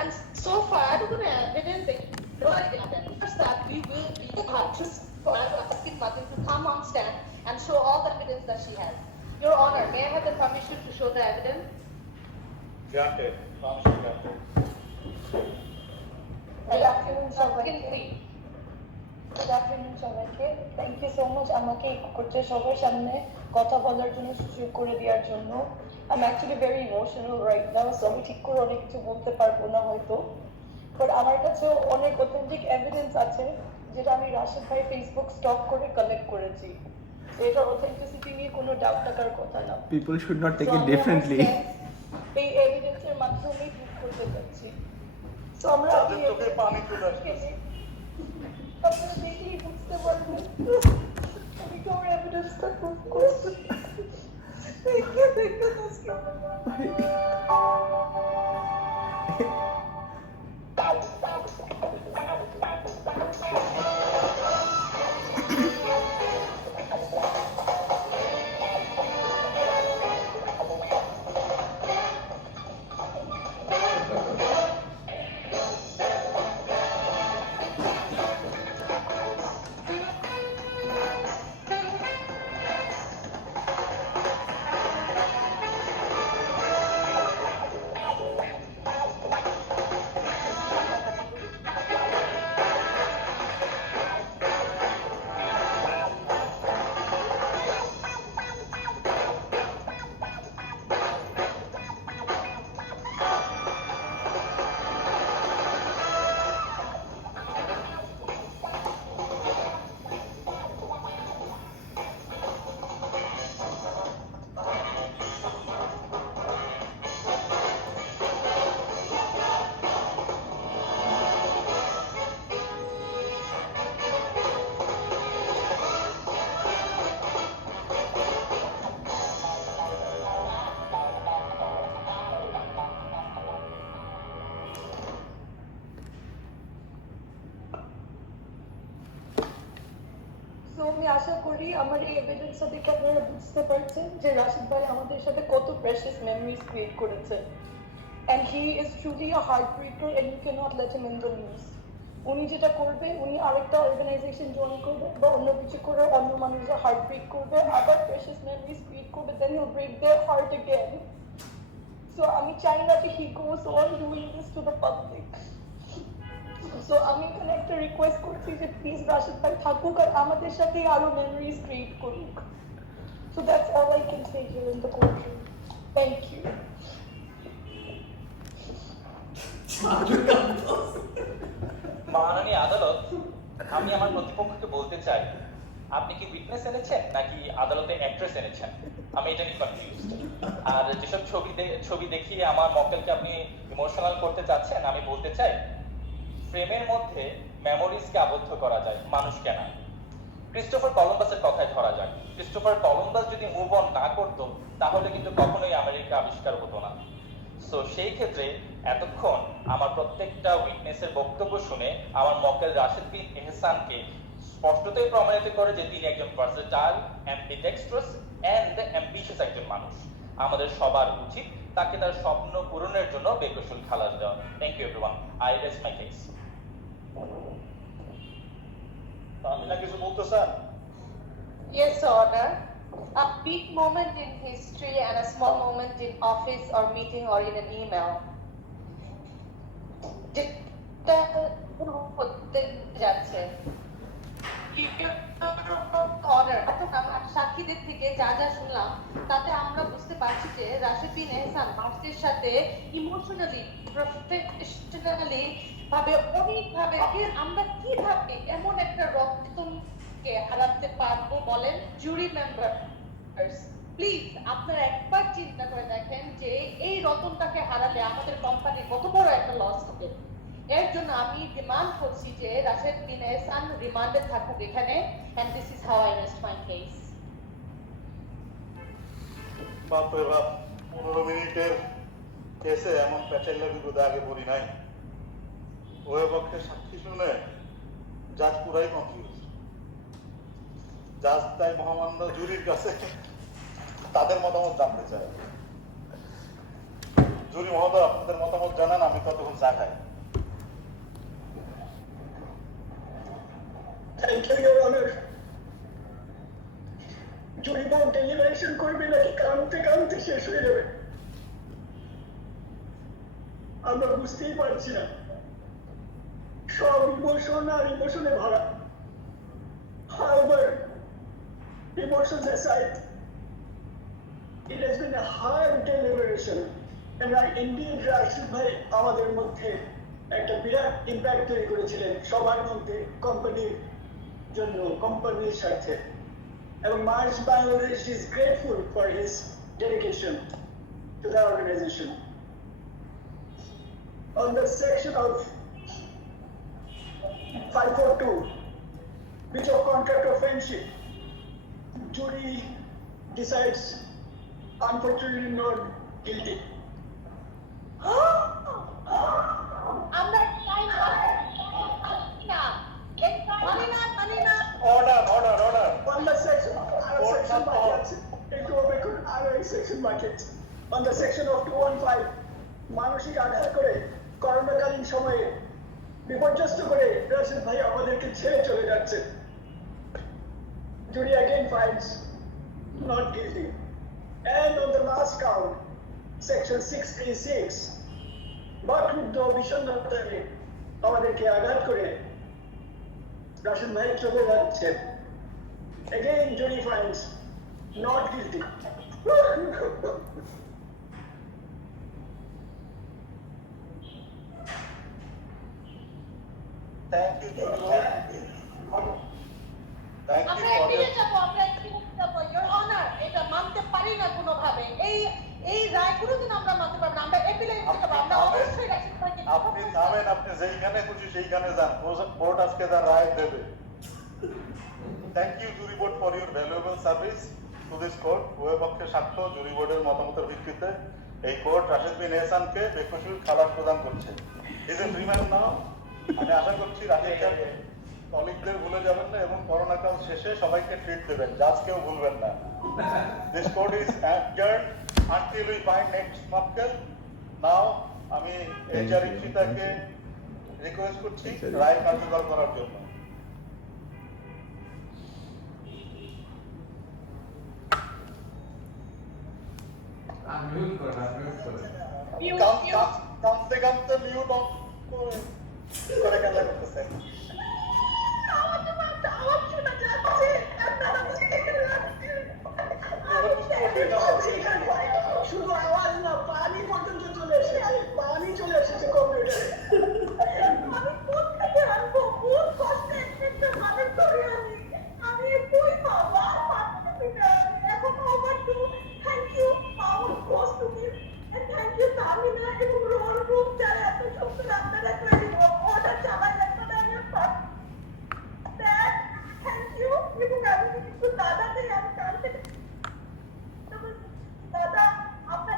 And so far, the evidence that we will be for asking Martin to come on stand and show all the evidence that she has. Your Honor, may I have the permission to show the evidence? Granted. Permission granted. Good afternoon, সবাইকে। Good afternoon, সবাইকে। Thank you so much আমাকে কোর্টের সবার সামনে কথা বলার জন্য সুযোগ করে দেওয়ার জন্য। I'm actually very emotional right now, so আমি ঠিক করে অনেক কিছু বলতে পারবো না হয়তো। But আমার কাছে অনেক authentic evidence আছে যেটা আমি রাশেদ ভাই ফেসবুক স্টক করে কালেক্ট করেছি। এটার authenticity নিয়ে কোনো ডাউট থাকার কথা না। People should not take So it আমি আমার differently. stance এই এভিডেন্সের মাধ্যমেই প্রুভ করতে চাচ্ছি। So আমরা তাদের চোখে পানি চলে আসছে। আপনারা দেখলেই বুঝতে পারবেন আমি তো আমার এভিডেন্সটা প্রুভ করছি। So আমি আশা করি আমার এই এভিডেন্সটা দেখে আপনারা বুঝতে পারছেন যে রাশিদ ভাই আমাদের সাথে কত প্রেশাস মেমোরিজ ক্রিয়েট করেছে and he is truly a heartbreaker and you cannot let him in the news উনি যেটা করবে উনি আরেকটা অর্গানাইজেশন জয়েন করবে বা অন্য কিছু করে অন্য মানুষের হার্ট ব্রেক করবে আবার প্রেশাস মেমোরিজ ক্রিয়েট করবে then he'll break their heart again so আমি চাই না যে he goes on doing this to the public So আমি এখানে একটা রিকোয়েস্ট করছি যে প্লিজ রাশিদ ভাই থাকুক আর আমাদের সাথে আরো মেমোরিজ ক্রিয়েট করুক So that's all I can say here in the courtroom. Thank you. মাননীয় আদালত আমি আমার প্রতিপক্ষকে বলতে চাই আপনি কি উইটনেস এনেছেন নাকি আদালতে অ্যাক্ট্রেস এনেছেন আমি এটা নিয়ে কনফিউজড আর যেসব ছবি দেখিয়ে আমার মক্কেলকে আপনি ইমোশনাল করতে চাচ্ছেন আমি বলতে চাই ফ্রেমের মধ্যে মেমোরিজকে আবদ্ধ করা যায় মানুষকে না ক্রিস্টোফার কলম্বাসের কথায় ধরা যাক ক্রিস্টোফার কলম্বাস যদি মুভ অন না করতো তাহলে কিন্তু কখনোই আমেরিকা আবিষ্কার হতো না সো সেই ক্ষেত্রে এতক্ষণ আমার প্রত্যেকটা উইটনেসের বক্তব্য শুনে আমার মক্কেল রাশেদ বিন এহসানকে স্পষ্টতই প্রমাণিত করে যে তিনি একজন ভার্সেটাইল অ্যাম্বিডেক্সট্রাস এন্ড অ্যাম্বিশিয়াস একজন মানুষ আমাদের সবার উচিত তাকে তার স্বপ্ন পূরণের জন্য বেকসুর খালাস দেওয়া thank you everyone I rest my case আপনি না কিছু বলতে চান? Yes, Your Honor. A big moment in history and a small moment in office or meeting or in an email. যেটা হতে যাচ্ছে অর্ডার সাক্ষীদের থেকে যা যা শুনলাম তাতে আমরা বুঝতে পারছি যে রাশেদ বিন এহসান মার্সের সাথে ইমোশনালি প্রফেশনালি ভাবে অনেকভাবে আমরা কিভাবে এমন একটা রত্নকে হারাতে পারবো বলেন জুরি মেম্বার্স প্লিজ আপনারা একবার চিন্তা করে দেখেন যে এই রতনটাকে হারালে আমাদের কোম্পানি কত বড় একটা লস হবে এর জন্য আমি ডিমান্ড করছি যে রাশেদ বিন এহসান রিমান্ডে থাকুক এখানে and this is how I rest my case বাপরে বাপ 15 মিনিটের কেসে এমন প্যাচাইলা বিপদ আগে পড়ি নাই ওই পক্ষে সাক্ষী শুনে জাজ পুরাই কনফিউজ জাজ তাই মহামান্য জুরির কাছে তাদের মতামত জানতে চায় জুরি মহোদয় আপনাদের মতামত জানান, আমি ততক্ষণ চা খাই। Thank you, Your Honor. Jury board deliberation করবে নাকি কানতে কানতে শেষ হয়ে যাবে আমরা বুঝতেই পারছি না। সব ইমোশন আর ইমোশনে ভরা। However, emotions aside, it has been a hard deliberation, and indeed Rashid ভাই আমাদের মধ্যে একটা বিরাট ইম্প্যাক্ট তৈরি করেছিলেন সবার মধ্যে, কোম্পানির জন্য, কোম্পানির স্বার্থে। এবং March Bangladesh is grateful for his dedication to the organization. On the section of 542, which of contract of friendship, jury decides unfortunately not guilty. আমরা টাইম না মানি না order order order. On the section on the section of 215, মানসিক আঘাত করে করোনাকালীন সময়ে বিপর্যস্ত করে রাশিদ ভাই আমাদেরকে ছেড়ে চলে যাচ্ছে। Jury again finds not guilty. And on the last count, section 636, বাকরুদ্ধ বিষণ্ণতায় আমাদেরকে আঘাত করে রাশিদ ভাই চলে যাচ্ছে। Again, jury finds not guilty. Thank you jury board, thank আমরা ইউ ফর এপিলে যাব, ইওর অনার। এটা মানতে পারি না কোনোভাবে। এই রায়গুলো যেন আমরা মানতে পারবো না। আমরা এপিলে যাব, আমরা অবশ্যই রাশিদ ভাইকে আপনি থামেন, আপনি যেইখানে খুশি সেইখানে যান, কোর্ট আজকে তার রায় দেবে। Thank you jury board for your valuable service to this court. উভয় পক্ষের সাক্ষ্য জুরি বোর্ডের মতামতের ভিত্তিতে এই কোর্ট রাশিদ বিন এহসানকে বেকসুর খালাস প্রদান করছে। ইজ এ ফ্রি ম্যান নাও। আমি আশা করছি রাশিদ খান কলিগদের ভুলে যাবেন না এবং করোনা কাল শেষে সবাইকে ট্রিট দেবেন, জাজকেও ভুলবেন না। This court is adjourned until we find next mockel. নাও আমি এইচআর ইপসিতাকে রিকোয়েস্ট করছি রায় কার্যকর করার জন্য। আনমিউট করুন। কামতে কামতে মিউট অফ করে খেলা করতেছে। শুধু আওয়াজ না, পানি পর্যন্ত চলে এসেছে, পানি চলে এসেছে কম্পিউটারে। আমি কোত্থেকে আনবো? কোন কষ্টে একটা মানুষ ধরে আমি কই পাবো? আর পাচ্ছি না। এখন over to thank you power post to me and thank you Tamina এবং রোল গ্রুপ যারা এত সুন্দর আপনারা তৈরি অর্ডার চালাই একটা আমি থ্যাংক ইউ। এবং আমি কিন্তু দাদাকে আমি কালকে দাদা আপনার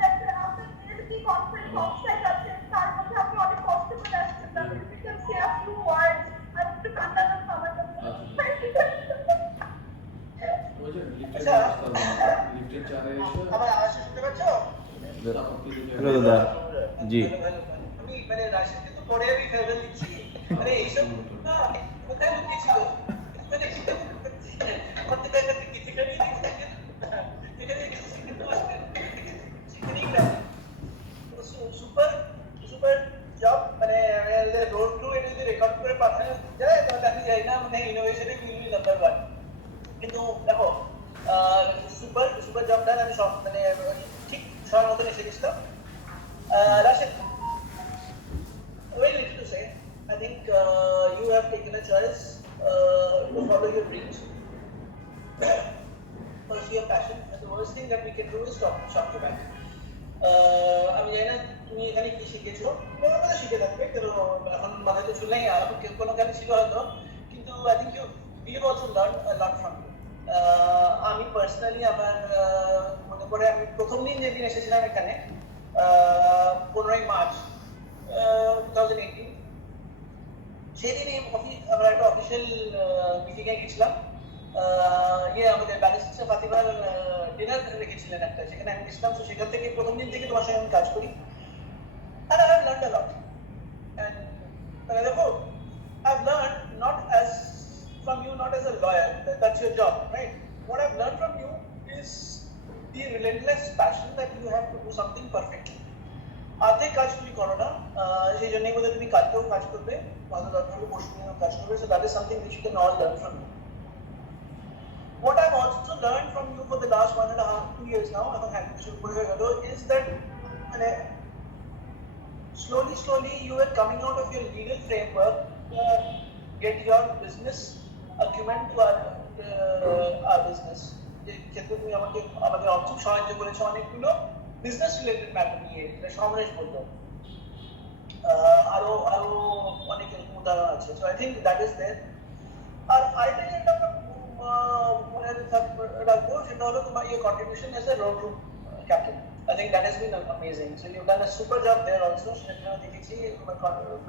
কি কনফারেন্স অফসাইট আছে, তার মধ্যে আপনি অনেক কষ্ট করে আসছেন। দাদা you can say a few words. আমি একটু কান্না করতে আমার থ্যাংক ইউ। ওই যে লিফটের চারে আমার আওয়াজ শুনতে পাচ্ছো? হ্যালো দাদা, জি আমি মানে রাশিদকে তো পরে আমি ফেভার দিচ্ছি, মানে এইসব না কোথায় লুকিয়েছিল মানে প্রত্যেকটা একটা কিছু করে যেখানে কিন্তু আসলে সেখানেই না সুপার সুপার জব। মানে রোড টু এটা যদি রেকর্ড করে পাঠানো যায় তাহলে আমি জানি না মানে ইনোভেশনে উইল নাম্বার 1। কিন্তু দেখো সুপার সুপার জব ডান। আমি সব মানে ঠিক সময় মতন এসে গেছিলাম। Rashid, very little to say. I think you have taken a choice to follow your dreams, pursue your passion, and the worst thing that we can do is stop you back. আমি জানি না তুমি এখানে কি শিখেছো, কোনো কথা শিখে থাকবে, কারণ এখন মাথায় তো শুনলেই আর কোনো গান ছিল হয়তো, কিন্তু I think you also learn a lot from you. আমি পার্সোনালি আমার মনে করে আমি প্রথম দিন যেদিন এসেছিলাম এখানে 15 মার্চ 2018, সেদিনই আমরা একটা অফিসিয়াল মিটিং এ গেছিলাম। আমাদের ব্যারিস্টার ফাতিমার ডিনার রেখেছিলেন একটা, সেখানে আমি গেছিলাম। তো সেখান থেকে প্রথম দিন থেকে তোমার সঙ্গে আমি কাজ করি। something perfectly. আর্ধেক কাজ তুমি করো না, সেই জন্যই বোধহয় তুমি কালকেও কাজ করবে, ভালো দরকার হলে পরশু দিনও কাজ করবে, so that is something which you can all learn from you. What I've also learned from you for the last 1.5 to 2 years now, এখন হ্যাঁ শুরু করে হয়ে গেল, is that মানে slowly you are coming out of your legal framework to get your business acumen to our business. যে ক্ষেত্রে তুমি আমাদের খুব সাহায্য করেছো অনেকগুলো বিজনেস রিলেটেড ম্যাটার নিয়ে, যেটা সমরেশ বললো, আরো অনেক এরকম উদাহরণ আছে, so I think that is there. আর আরেকটা যেটা মনে রাখবো সেটা হলো তোমার contribution as a road group captain. I think that has been amazing. So you've done a super job there also. সেটা দেখেছি,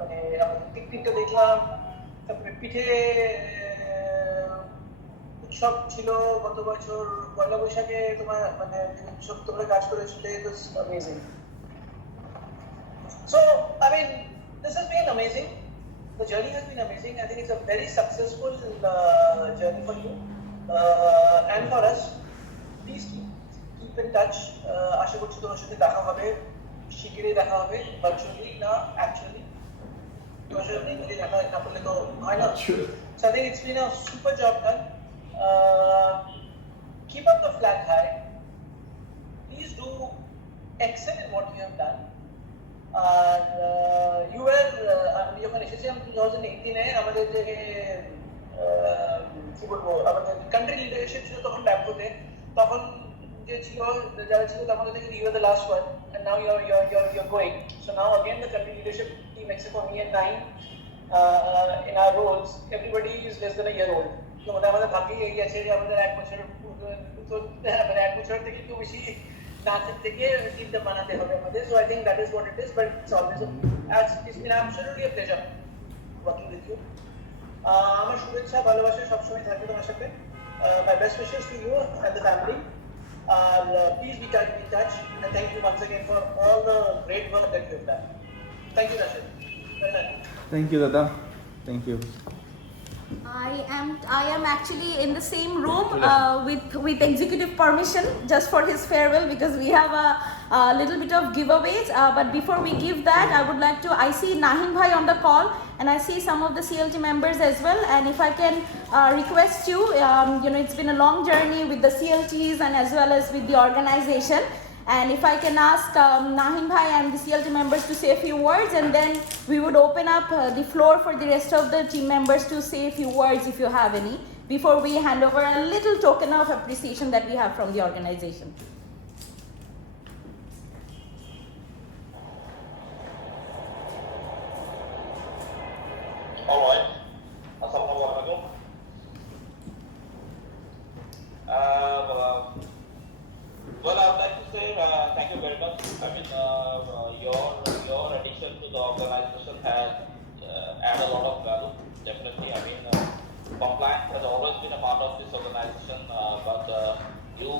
মানে আমাদের পিকনিকটা দেখলাম, তারপরে পিঠে উৎসব ছিল গত বছর, পয়লা বৈশাখে তোমার মানে সব তোমরা কাজ করেছিলে, it was amazing. So I mean this has been amazing. The journey has been amazing. I think it's a very successful journey for you and for us. Please keep in touch. আশা করছি তোমার সাথে দেখা হবে, শিগগিরই দেখা হবে, virtually না actually, তোমার সাথে যদি দেখা না করলে তো হয় না। So I think it's been a super job done. Keep up the flag high. Please do excel in what you have done. You were আমি যখন এসেছিলাম 2018-এ আমাদের যে কি বলবো আমাদের কান্ট্রি লিডারশিপ ছিল তখন ব্যাপকতে, তখন যে ছিল যারা ছিল তখন থেকে you were the last one and now you're going. So now again the country leadership team except for me and Naeem in our roles, everybody is less than a year old. তো আমাদের ভাগ্যে এই আছে যে আমাদের এক বছর মানে এক বছর থেকে একটু বেশি নাচের থেকে টিমটা বানাতে হবে আমাদের। So I think that is what it is, but it's always it's been absolutely a pleasure working with you. আমার শুভেচ্ছা ভালোবাসা সবসময় থাকবে তোমার সাথে। My best wishes to you and the family. Please be in touch, and thank you once again for all the great work that you've done. Thank you, Rashid. Thank you, Dada. Thank you. I am actually in the same room with executive permission just for his farewell, because we have a little bit of giveaways. But before we give that, I would like to, I see Naeem Bhai on the call, and I see some of the CLT members as well. And if I can request you, you know, it's been a long journey with the CLTs and as well as with the organization. And if I can ask Naeem Bhai and the CLT members to say a few words, and then we would open up the floor for the rest of the team members to say a few words if you have any, before we hand over a little token of appreciation that we have from the organization. All right. Assalamualaikum. Well, I would like to say thank you very much. I mean, your addition to the organization has added a lot of value. Definitely. I mean, compliance has always been a part of this organization, but with you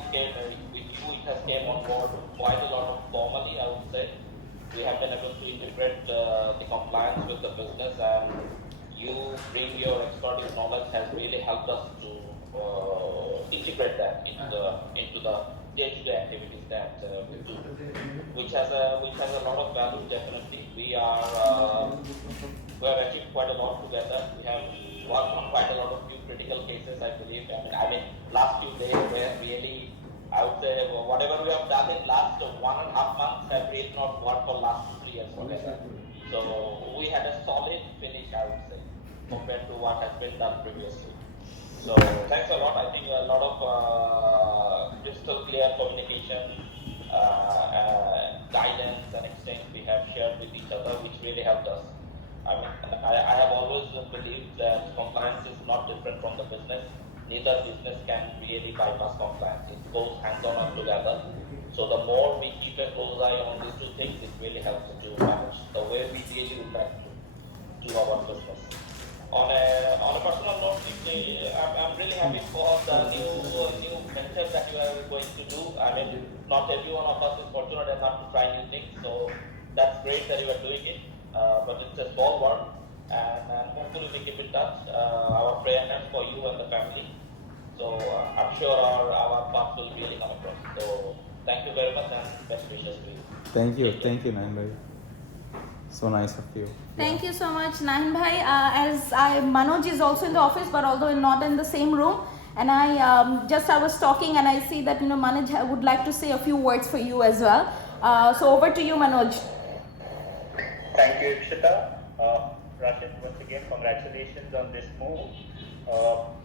it has came on board quite a lot of formally, I would say. We have been able to integrate the compliance with the business, and you bring your expertise knowledge has really helped us to integrate that into the day-to-day activities that we do, which has a lot of value. Definitely, we have achieved quite a lot together. We have worked on quite a lot of few critical cases, I believe. I mean, last few days were really, I would say, whatever we have done in last 1.5 months have really not worked for last 3 years together. So we had a solid finish, I would say, compared to what has been done previously. So thanks a lot. I think a lot of crystal clear communication, guidance and exchange we have shared with each other, which really helped us. I mean, I have always believed that compliance is not different from the business. Neither business can really bypass compliance. It goes hands-on and together. So the more we keep a close eye on these two things, it really helps to manage the way we really would like to do our business. On a personal note, I'm really happy for the new venture that you are going to do. I mean, not every one of us is fortunate enough to try new things, so that's great that you are doing it. But it's a small work, and hopefully we keep in touch. Our prayers for you and the family. So I'm sure our path will really come across. So Thank you very much and best wishes to you. Thank you, Nahin bhai. So nice of you. Thank you so much, Nahin bhai. Manoj is also in the office, but although not in the same room. And I was talking, and I see that Manoj would like to say a few words for you as well. So over to you, Manoj. Thank you, Ikshita. Rashid, once again, congratulations on this move.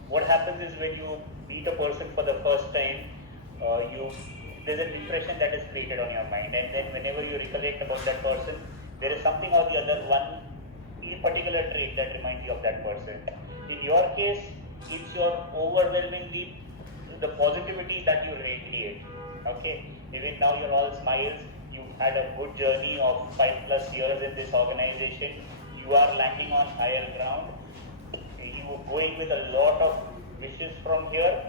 What happens is when you meet a person for the first time, there's an impression that is created on your mind, and then whenever you recollect about that person, there is something or the other, one particular trait that reminds you of that person. In your case, it's your overwhelmingly the positivity that you radiate. Okay, even now you're all smiles. You had a good journey of 5+ years in this organization. You are landing on higher ground. You are going with a lot of wishes from here,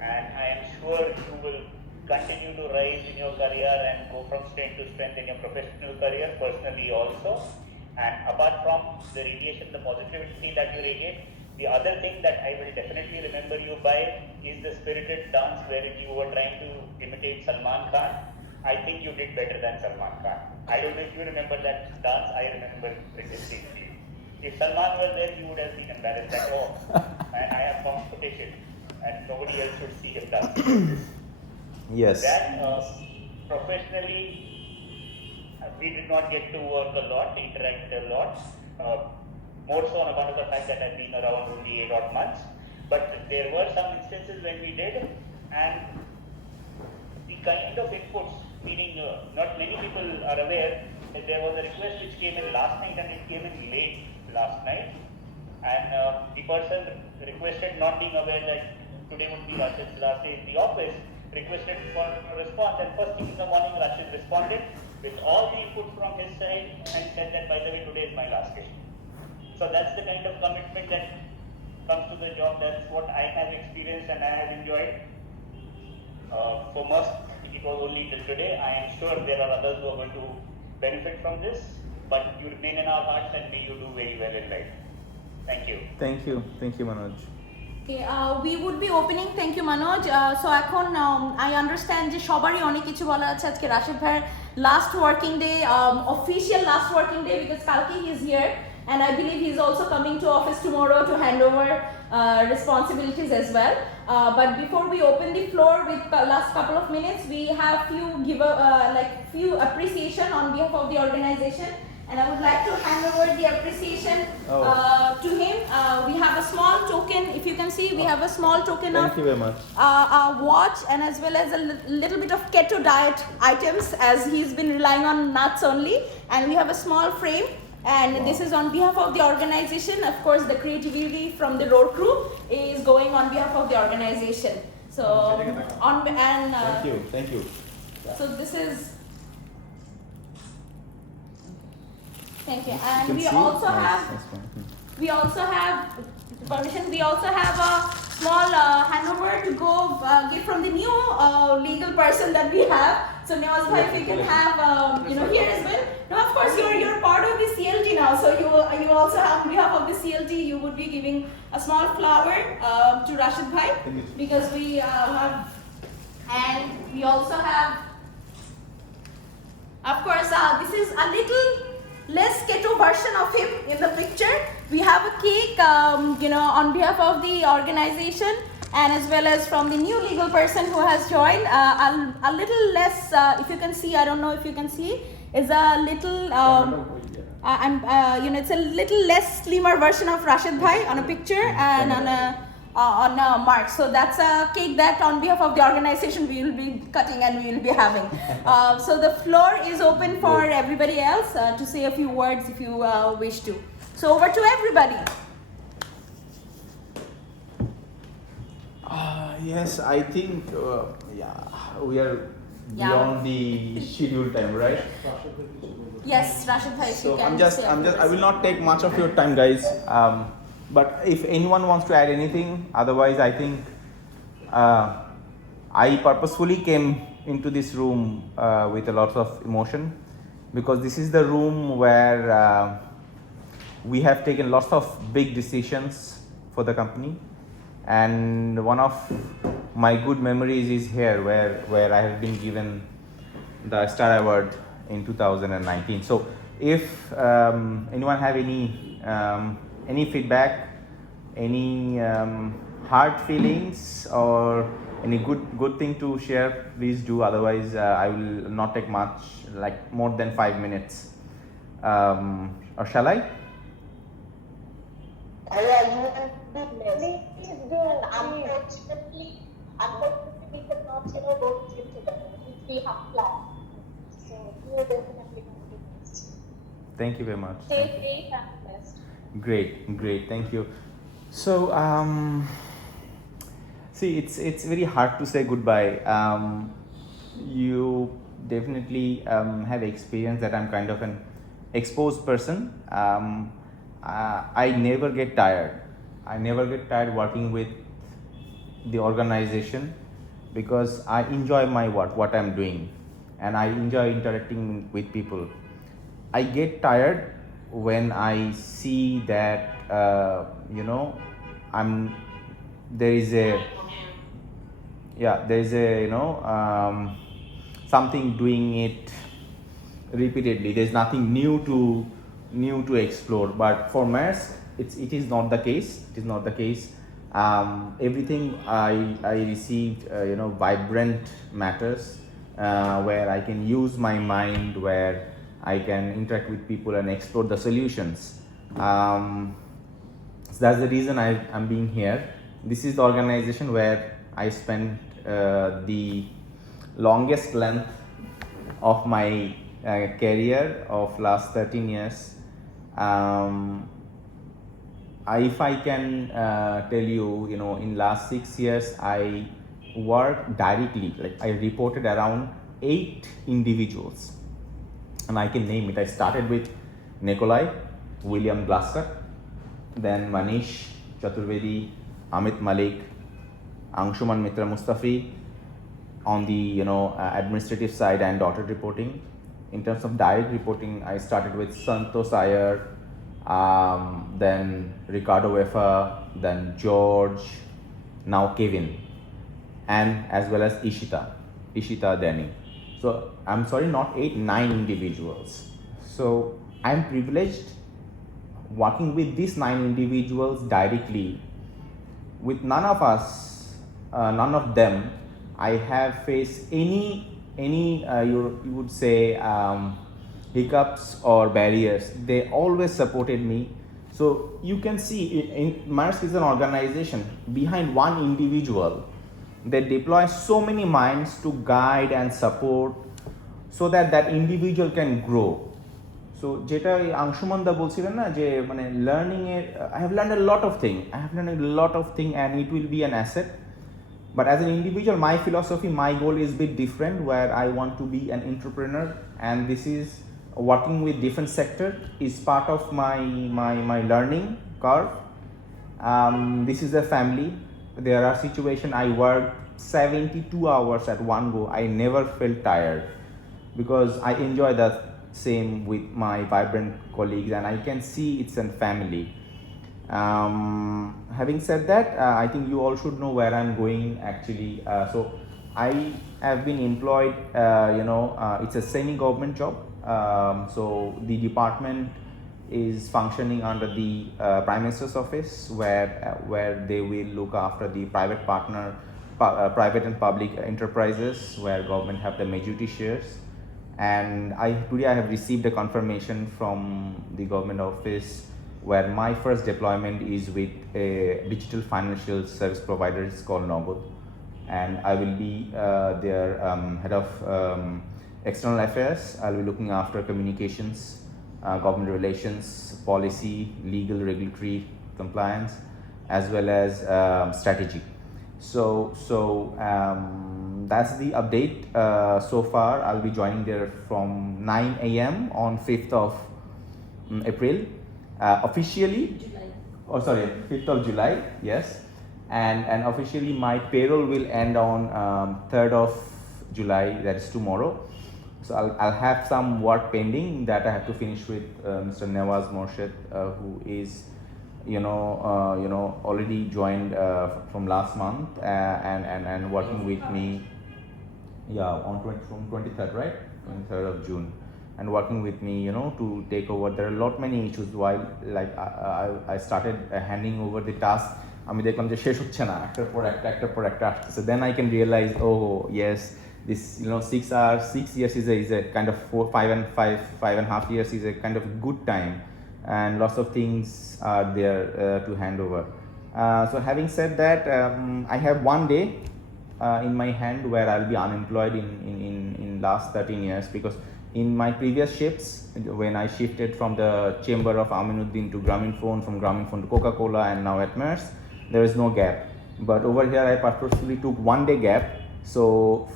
and I am sure you will continue to rise in your career and go from strength to strength in your professional career, personally also. And apart from the radiation, the positivity that you radiate, the other thing that I will definitely remember you by is the spirited dance wherein you were trying to imitate Salman Khan. I think you did better than Salman Khan. I don't know if you remember that dance. I remember it distinctly. If Salman was there, you would have been embarrassed at all. And I have competition, and nobody else should see him dancing like this. Yes. That professionally, we did not get to work a lot, interact a lot. More so on account of the fact that I've been around only 8 odd months. But there were some instances when we did, and the kind of inputs, meaning not many people are aware that there was a request which came in last night, and it came in late last night. And the person requested, not being aware that today would be Rashid's last day in the office, requested for a response, and first thing in the morning Rashid responded with all the inputs from his side and said that, by the way, today is my last day. So that's the kind of commitment that comes to the job. That's what I have experienced and I have enjoyed. For most, it was only till today. I am sure there are others who are going to benefit from this, but you remain in our hearts and may you do very well in life. Thank you. Thank you, Manoj. Okay, we would be opening. Thank you, Manoj. So এখন I understand যে সবারই অনেক কিছু বলার আছে আজকে রাশিদ ভাইয়ের last working day, official last working day, because কালকে he is here, and I believe he is also coming to office tomorrow to hand over responsibilities as well. But before we open the floor with last couple of minutes, we have few appreciation on behalf of the organization. And I would like to hand over the appreciation to him. We have a small token. If you can see, we have a small token Thank you very much. a watch, and as well as a little bit of keto diet items, as he's been relying on nuts only. And we have a small frame. And this is on behalf of the organization. Of course, the creativity from the road crew is going on behalf of the organization. So, Thank you. So this is. Thank you. And we also have permission. We also have a small handover to go give from the new legal person that we have. So Nawaz bhai, if you can have here as well. No, of course you're part of the CLT now. So you also have, on behalf of the CLT, you would be giving a small flower to Rashid bhai, because we have, and we also have, of course, this is a little less keto version of him in the picture. We have a cake, on behalf of the organization, and as well as from the new legal person who has joined. A little less, if you can see, I don't know if you can see, is a little, it's a little less slimmer version of Rashid bhai on a picture and on a mark. So that's a cake that on behalf of the organization we will be cutting and we will be having. So the floor is open for everybody else to say a few words if you wish to. So over to everybody. Yes, I think we are beyond the scheduled time, right? Yes, Rashid bhai, if So you can I will not take much of your time, guys. But if anyone wants to add anything, otherwise I think I purposefully came into this room with a lot of emotion, because this is the room where we have taken lots of big decisions for the company, and one of my good memories is here, where I have been given the Star Award in 2019. So, if anyone have any feedback, any hard feelings, or any good thing to share, please do. Otherwise, I will not take much, like more than 5 minutes. Or shall I? Please do. Unfortunately, we cannot, go to gym together, which we have planned. So we are definitely going to do this. Thank you very much. Stay safe and blessed. Great, thank you. So, see, it's very hard to say goodbye. You definitely have experience that I'm kind of an exposed person. I never get tired. I never get tired working with the organization because I enjoy my work, what I'm doing, and I enjoy interacting with people. I get tired when I see that there is a something doing it repeatedly. There's nothing new to explore. But for Maersk, it is not the case. It is not the case. Everything I received, vibrant matters where I can use my mind, where I can interact with people and explore the solutions. So that's the reason I'm being here. This is the organization where I spent the longest length of my career of last 13 years. If I can tell you, in last 6 years, I worked directly, like I reported around 8 individuals. And I can name it. I started with Nikolai, William Glasser, then Manish Chaturvedi, Amit Malik, Anshuman Mitra Mustafi on the administrative side and dotted reporting. In terms of direct reporting, I started with Santosh Iyer, then Ricardo Wefa, then George, now Kevin, and as well as Ishita Denny. So I'm sorry, not 8, 9 individuals. So I'm privileged working with these 9 individuals directly. With none of them, I have faced any you would say hiccups or barriers. They always supported me. So you can see, Maersk is an organization behind one individual. They deploy so many minds to guide and support so that individual can grow. So যেটা আংশুমান দা বলছিলেন না যে মানে learning এর I have learned a lot of things and it will be an asset. But as an individual, my philosophy, my goal is a bit different, where I want to be an entrepreneur, and this is working with different sector is part of my learning curve. This is a family. There are situations I work 72 hours at one go. I never felt tired because I enjoy the same with my vibrant colleagues, and I can see it's a family. Having said that, I think you all should know where I'm going actually. So I have been employed, it's a semi-government job. So the department is functioning under the Prime Minister's office, where they will look after the private and public enterprises where government have the majority shares. And today I have received a confirmation from the government office where my first deployment is with a digital financial service provider. It's called Nogod, and I will be their head of external affairs. I'll be looking after communications, government relations, policy, legal, regulatory compliance, as well as strategy. So that's the update so far. I'll be joining there from 9 a.m. on 5th of April. Officially, 5th of July, yes, and officially my payroll will end on 3rd of July, that is tomorrow. So I'll have some work pending that I have to finish with Mr. Nawaz Morshed, who is already joined from last month and working with me. Yeah, from 23rd, right? 23rd of June, and working with me, to take over. There are many issues while I started handing over the task. আমি দেখলাম যে শেষ হচ্ছে না, একটার পর একটা আসতেছে. Then I can realize, oh yes, this 6 years is a kind of 5.5 years is a kind of good time, and lots of things are there to hand over. So having said that, I have one day in my hand where I'll be unemployed in last 13 years, because in my previous shifts, when I shifted from the chamber of Aminuddin to Grameenphone, from Grameenphone to Coca-Cola, and now at Maersk, there is no gap. But over here I purposefully took one day gap. So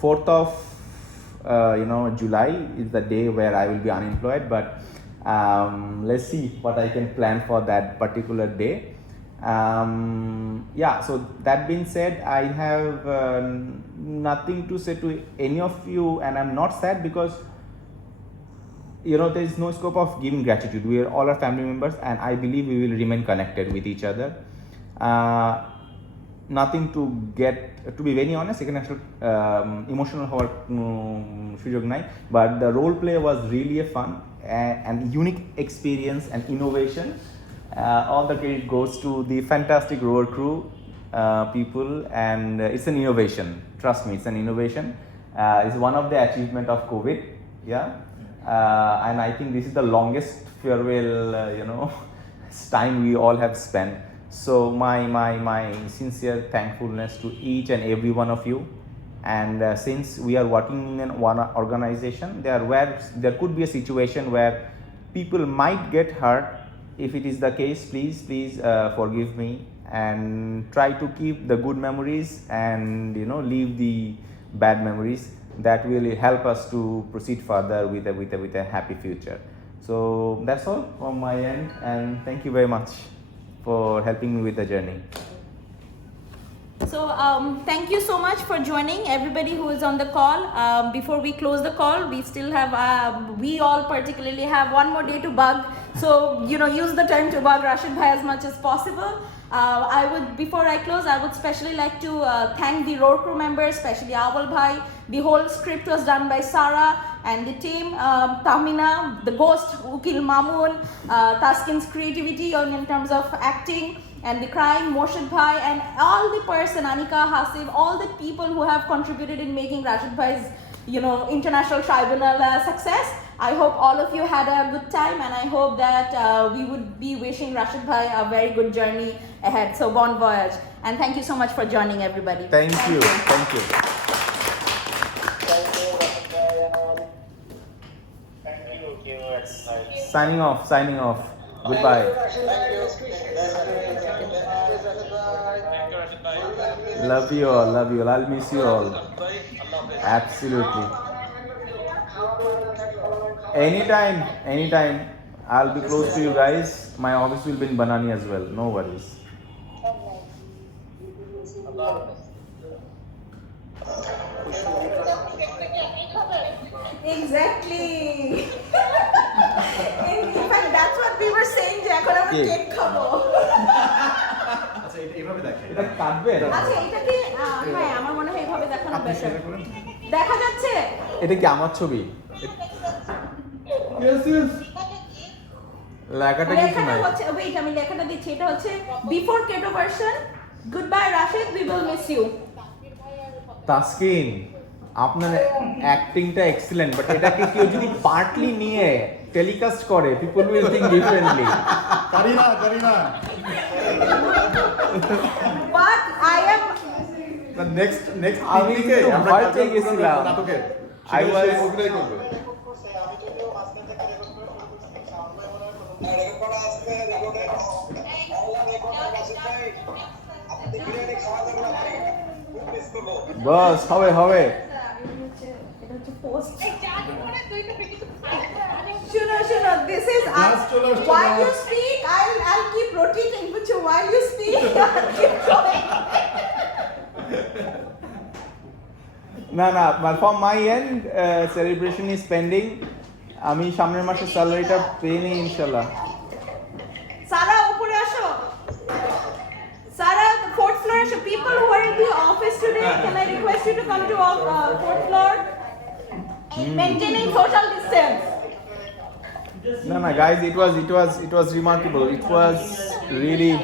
4th of July is the day where I will be unemployed, but let's see what I can plan for that particular day. So that being said, I have nothing to say to any of you, and I'm not sad because there is no scope of giving gratitude. We are all our family members, and I believe we will remain connected with each other. Nothing to be very honest, এখানে আসলে emotional হওয়ার সুযোগ নাই, but the role play was really a fun and unique experience and innovation. All the credit goes to the fantastic rower crew people, and it's an innovation. Trust me, it's an innovation. It's one of the achievement of COVID, and I think this is the longest farewell time we all have spent. So my sincere thankfulness to each and every one of you. And since we are working in one organization, there could be a situation where people might get hurt. If it is the case, please forgive me, and try to keep the good memories and leave the bad memories. That will help us to proceed further with a happy future. So that's all from my end, and thank you very much for helping me with the journey. So thank you so much for joining everybody who is on the call. Before we close the call, we still have we all particularly have one more day to bug, so use the time to bug Rashid Bhai as much as possible. Before I close, I would especially like to thank the road crew members, especially Awal Bhai. The whole script was done by Sarah and the team, Tahmina, the ghost, Ukil Mamun, Taskin's creativity in terms of acting, and the crime, Morshid Bhai, and all the person, Anika, Hasib, all the people who have contributed in making Rashid Bhai's international tribunal success. I hope all of you had a good time, and I hope that we would be wishing Rashid Bhai a very good journey ahead. So bon voyage, and thank you so much for joining everybody. Thank you. Thank you, Signing off. Goodbye. Love you all. I'll miss you all. Absolutely. Anytime. I'll be close to you guys. My office will be in Banani as well. No worries. Exactly. In fact, that's what we were saying, যে এখন আমরা cake খাবো। আচ্ছা এইভাবে দেখেন এটা কাটবে না? আচ্ছা এটা কি হ্যাঁ আমার মনে হয় এইভাবে দেখানো বেটার। দেখা যাচ্ছে? এটা কি আমার ছবি? Yes. লেখাটা কিছু লেখাটা নাই। হচ্ছে ওয়েট আমি লেখাটা দিচ্ছি, এটা হচ্ছে before keto version, good bye Rashid, we will miss you. Taskin, আপনার অ্যাক্টিংটা এক্সিলেন্ট, বাট এটাকে কেউ যদি পার্টলি নিয়ে টেলিকাস্ট করে, পিপল উইল থিংক ডিফারেন্টলি। করিনা বাট আই এম নেক্সট আমি পিকনিকে একটু আমরা ভয় কাজল পেয়ে করব গেছিলাম। নাটকে I was অভিনয় করবে। বস হবে Shuno, this is Last চলে আসছে, while you last. speak, I'll keep rotating with you while you speak. I'll keep going. না from my end celebration is pending. আমি সামনের মাসে স্যালারিটা পেয়ে নিই ইনশাআল্লাহ। সারা উপরে আসো। come to fourth floor. Maintaining social distance. No, guys, it was remarkable. It was really.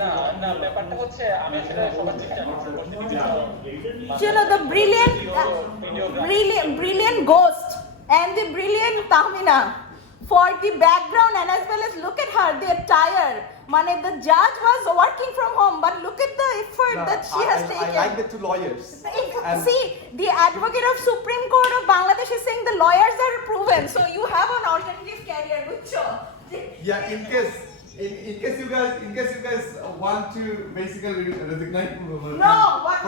না না ব্যাপারটা হচ্ছে আমি আসলে সবার চেষ্টা করছি You know, the brilliant ghost and the brilliant Tahmina for the background, and as well as look at her, the attire. Mane, the judge was working from home, but look at the effort that she has taken. I like the two lawyers. And- See, the advocate of Supreme Court of Bangladesh is saying the lawyers are proven, so you have an alternative career, Bucho. Yeah, in case you guys want to basically recognize No, what?